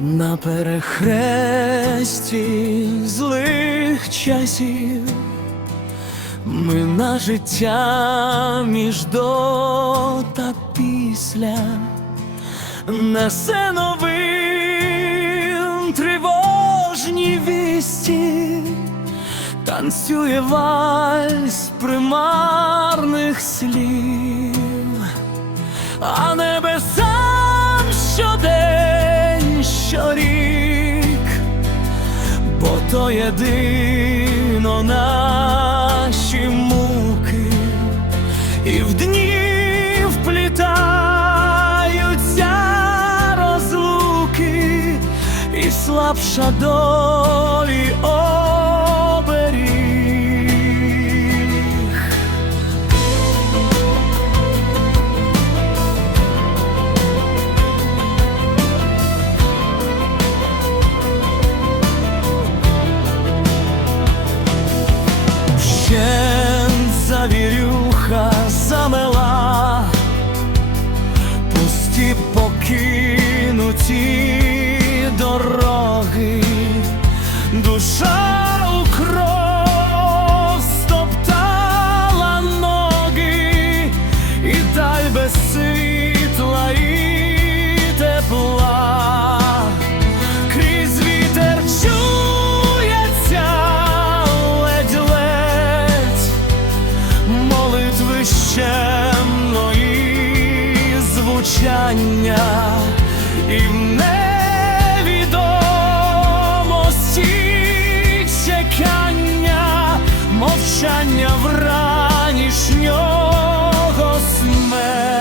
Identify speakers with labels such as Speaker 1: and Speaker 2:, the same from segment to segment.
Speaker 1: На перехресті злих часів ми на життя між до та після несе новин тривожні вісті, танцює вальс примарних слів, а небесам єдино наші муки, і в дні вплітаються розлуки, і слабша долі покинуті дороги, душа у кров стоптала ноги, і даль без світла і тепла. Крізь вітер чується ледь-ледь молитви щемної звучання і в невідомості чекання, мовчання вранішнього смерть.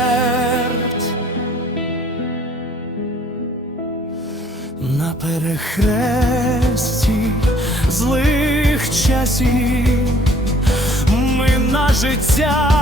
Speaker 1: На перехресті злих часів ми на життя